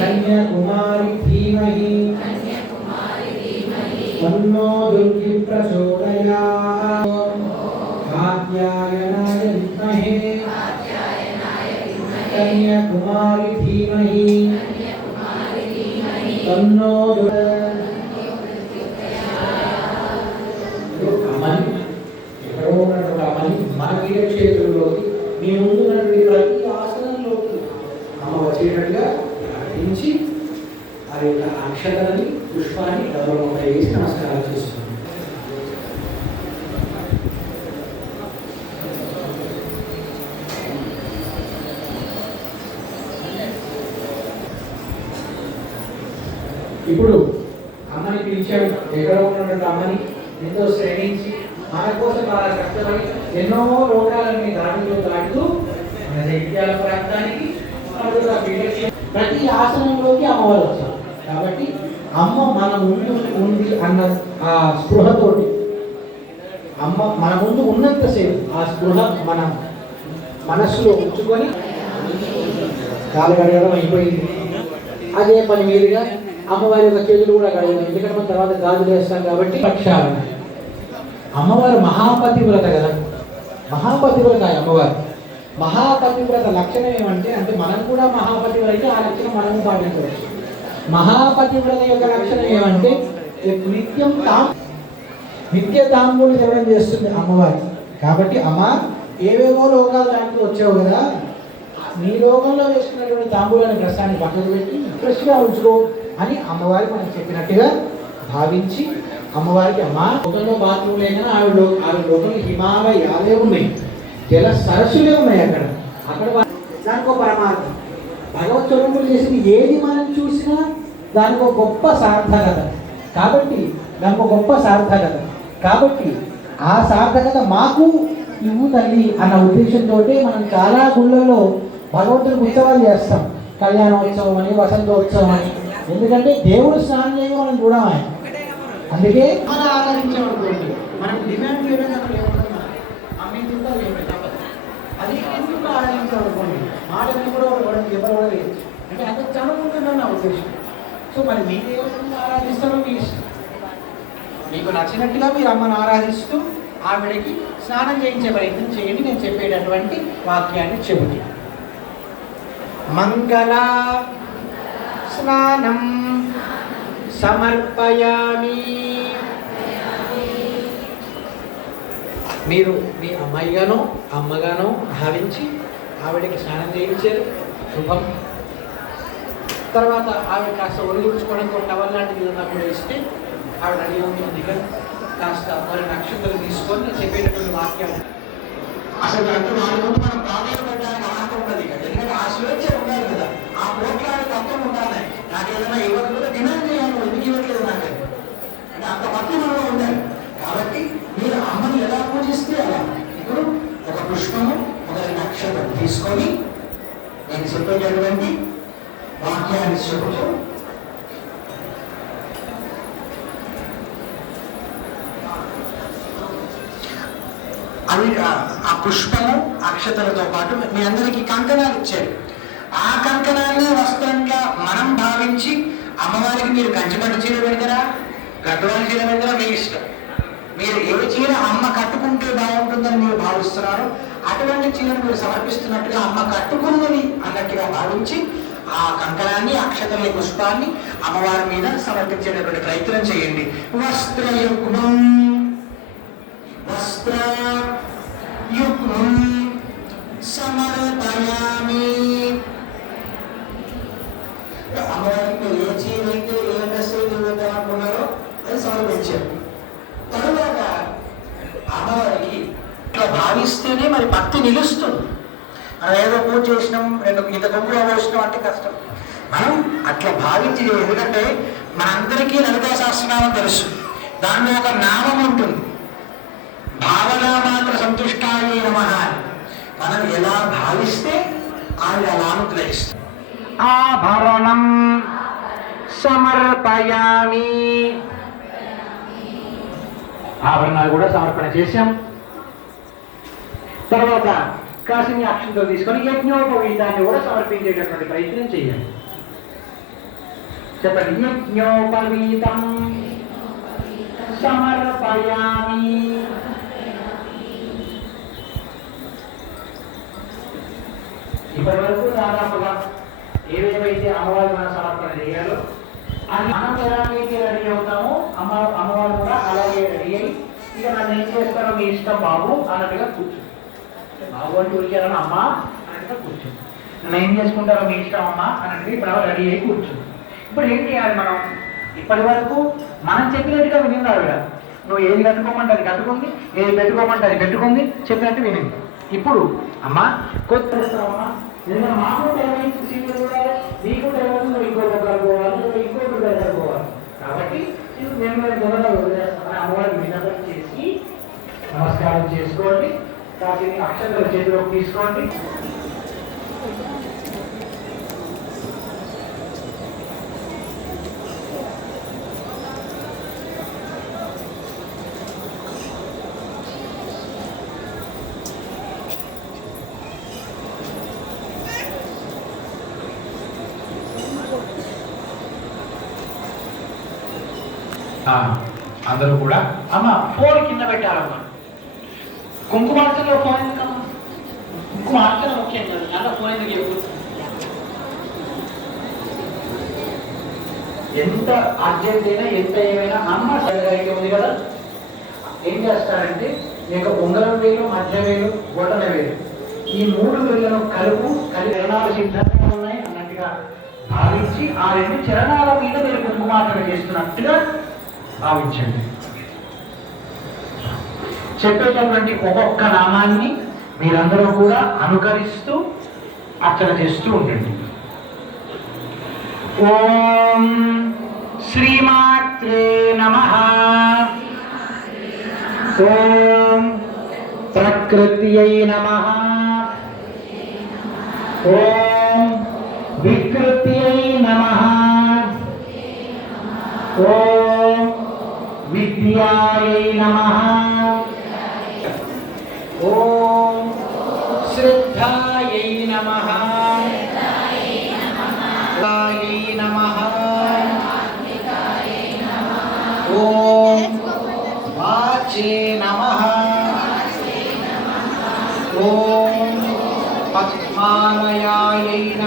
కన్యాకుమారి ధీమహి తన్నో దుర్గి ప్రచోదయాత్ కాత్యాయనాయ విద్మహే కన్యాకుమారి ధీమహి తన్నో అమ్మని ఎక్కడో ఉన్నటువంటి అమ్మని మన వీరక్షేత్రంలోకి మీ ముందు ఉన్నటువంటి ప్రతి ఆసనంలోకి అమ్మ వచ్చేటట్టుగా ధరించి ఆ యొక్క అక్షతలని పుష్పాన్ని గౌరవంపై వేసి నమస్కారం చేస్తున్నాం ఇప్పుడు అమ్మని పిలిచాడు. దగ్గర ఉన్నటువంటి అమ్మని ఎంతో శ్రేణించి మన కోసం చాలా కష్టపడి ఎన్నో రోగాలని దాటిలో దాటుతూ మన జగిత్యాల ప్రాంతానికి అడుగుగా ప్రతి ఆసనంలోకి అమ్మవారు వచ్చారు కాబట్టి అమ్మ మన ముందు ఉంది అన్న ఆ స్పృహతోటి అమ్మ మన ముందు ఉన్నంతసేపు ఆ స్పృహ మన మనస్సులో ఉంచుకొని కాలు కడగడం అయిపోయింది. అదే పని మీదుగా అమ్మవారి యొక్క చేతులు కూడా కడగడం. ఎందుకంటే మనం తర్వాత గాజు వేస్తాం కాబట్టి పక్షాలు అమ్మవారు మహాపతివ్రత కదా. మహాపతివ్రత అమ్మవారు. మహాపతివ్రత లక్షణం ఏమంటే అంటే మనం కూడా మహాపతివ్రత ఆ లక్షణం మనము పాటించవచ్చు. మహాపతివ్రత యొక్క లక్షణం ఏమంటే నిత్యం తాం నిత్య తాంబూలు ఇవ్వడం చేస్తుంది అమ్మవారి. కాబట్టి అమ్మ ఏవేవో లోకాలు దానికి వచ్చావు కదా నీ లోకంలో వేసుకున్నటువంటి తాంబూలని ప్రస్తుతాన్ని పక్కకు పెట్టి ఫ్రెష్గా ఉంచుకో అని అమ్మవారి మనకు చెప్పినట్టుగా భావించి అమ్మవారికి అమ్మ లోకంలో బాత్రూమ్ లేకనా ఆవిడ ఆవిడ లోకంలో హిమాలయాలే ఉన్నాయి. జల సరస్సులే ఉన్నాయి అక్కడ? అక్కడ దానికో పరమార్థం. భగవత్ స్వరూపులు చేసింది ఏది మనం చూసినా దానికి ఒక గొప్ప సార్థకత. కాబట్టి దానికి గొప్ప సార్థకత. కాబట్టి ఆ సార్థకత మాకు ఇవ్వు తల్లి అన్న ఉద్దేశంతో మనం చాలా గుళ్ళల్లో భగవంతుడికి ఉత్సవాలు చేస్తాం. కళ్యాణోత్సవం అని వసంతోత్సవం అని. ఎందుకంటే దేవుడు స్నానం చేయగా మనం చూడమని అందుకే మనం ఆరాధించామనుకోండి మనం డిమాండ్ చేయడం ఎందుకు ఆరాధించామనుకోండి మాటలు కూడా ఎవరు ఎవరు అంటే అంత చనువు నా ఉద్దేశం. సో మరి మీ ఏ ఆరాధిస్తారో మీ ఇష్టం? మీకు నచ్చినట్టుగా మీరు అమ్మను ఆరాధిస్తూ ఆవిడకి స్నానం చేయించే ప్రయత్నం చేయండి. నేను చెప్పేటటువంటి వాక్యాన్ని చెబుతాను మంగళ స్నానం సమర్పయామి. మీరు మీ అమ్మాయిగానో అమ్మగానో భావించి ఆవిడకి స్నానం చేయించారు. శుభం. తర్వాత ఆవిడ కాస్త ఒడిగుడ్చుకోవడానికి ఒక టవల్ లాంటిది ఉన్నప్పుడు కూడా ఇస్తే ఆవిడ అడిగి ఉంటుంది కదా. కాస్త మరి నక్షత్రం తీసుకొని చెప్పేటటువంటి వాక్యాలు. అసలు నేను చెప్పేటటువంటి వాక్యాన్ని చెబుతూ అవి ఆ- పుష్పము అక్షతలతో పాటు మీ అందరికీ కంకణాలు ఇచ్చారు. ఆ కంకణాలనే వస్త్రంగా మనం భావించి అమ్మవారికి మీరు కంచిపట్టు చీర పెడతారా? గడ్డవాళ్ళ చీర పెడతారా? మీ ఇష్టం. మీరు ఏ చీర అమ్మ మీరు అటువంటి చీరను మీరు సమర్పిస్తున్నట్టుగా అమ్మ కట్టుకున్నది అన్నట్టుగా భావించి ఆ కంకణాన్ని అక్షతల్ని పుష్పాన్ని అమ్మవారి మీద సమర్పించేటటువంటి ప్రయత్నం చేయండి. వస్త్రయుగ్మం. వస్త్ర సమర్పయామి అమ్మవారికి మీరు ఏ చీర అయితే ఏ డ్రెస్ అయితే వేద్దాం అనుకున్నారో అది సమర్పించారు తరువాత అమ్మవారికి ఇట్లా భావిస్తేనే మరి భక్తి నిలుస్తుంది. మనం ఏదో పూజ చేసినాం రెండు ఇంత గుంపులో పోసినాం అంటే కష్టం. మనం అట్లా భావించి ఎందుకంటే మనందరికీ లలితా సహస్రనామం తెలుసు. దానిలో ఒక నామం ఉంటుంది. భావన మాత్ర సంతుష్టాయి నమ. మనం ఎలా భావిస్తే ఆయన అలా అనుగ్రహిస్తుంది. ఆభరణం సమర్పయామి. ఆభరణాలు కూడా సమర్పణ చేశాం. తర్వాత కాసిని అక్షంతో తీసుకొని యజ్ఞోపవీతాన్ని కూడా సమర్పించేటటువంటి ప్రయత్నం చేయాలి. చెప్పండి. యజ్ఞోపవీతం సమర్పయామి. ఇప్పటి వరకు దాదాపుగా ఏవేవైతే అమ్మవారి మన సమర్పణ చేయాలో అది మనం ఎలాగైతే రెడీ అవుతామో అమ్మ అమ్మవారు కూడా అలాగే రెడీ అయ్యి ఇక నన్ను ఏం చేస్తారో మీ ఇష్టం బాబు అన్నట్టుగా కూర్చో బాబు అంటే ఉరికారని అమ్మా అన్నట్టుగా కూర్చో నన్ను ఏం చేసుకుంటారో మీ ఇష్టం అమ్మా అని అంటే ఇప్పుడు ఆవిడ రెడీ అయ్యి కూర్చుంది. ఇప్పుడు ఏం చేయాలి మనం? ఇప్పటి వరకు మనం చెప్పినట్టుగా వినింది ఆవిడ. నువ్వు ఏది కట్టుకోమంటే అది కట్టుకుంది ఏది పెట్టుకోమంటే అది పెట్టుకుంది చెప్పినట్టు వినింది. ఇప్పుడు అమ్మా కొత్త అమ్మా? ఎందుకంటే మాకు నీకు ఇంకో పోవాలి పోవాలి. కాబట్టి నేను నేను వదిలేస్తాను. అమ్మవారికి విన్నపం చేసి నమస్కారం చేసుకోండి. వాటిని అక్షరాల చేతిలోకి తీసుకోండి. అందరూ కూడా అమ్మ ఫోన్ కింద పెట్టాలమ్మా. కుంకుమార్చనలో ఫోన్ ఎందుకమ్మా కుంకుమార్చన ముఖ్యం కదా అలా పోయింది ఎంత అర్జెంట్ అయినా ఎంత ఏమైనా అమ్మ సరిగా ఉంది కదా. ఏం చేస్తారంటే ఇక ఉంగరం వేలు మధ్య వేలు బొటన వేలు. ఈ మూడు వేలను కలుపు కలిపి చరణాలు సిద్ధంగా ఉన్నాయి అన్నట్టుగా భావించి ఆ రెండు చరణాల మీద మీరు కుంకుమార్చన చేస్తున్నట్టుగా భావించండి. చెప్పేటటువంటి ఒక్కొక్క నామాన్ని మీరందరూ కూడా అనుకరిస్తూ అర్చన చేస్తూ ఉండండి. ఓం శ్రీమాత్రే నమ. ఓం ప్రకృత్యై నమ. ఓం వికృత్యై నమ. ఓం విద్యాయై నమః. ఓం పద్మాలయాయై నమ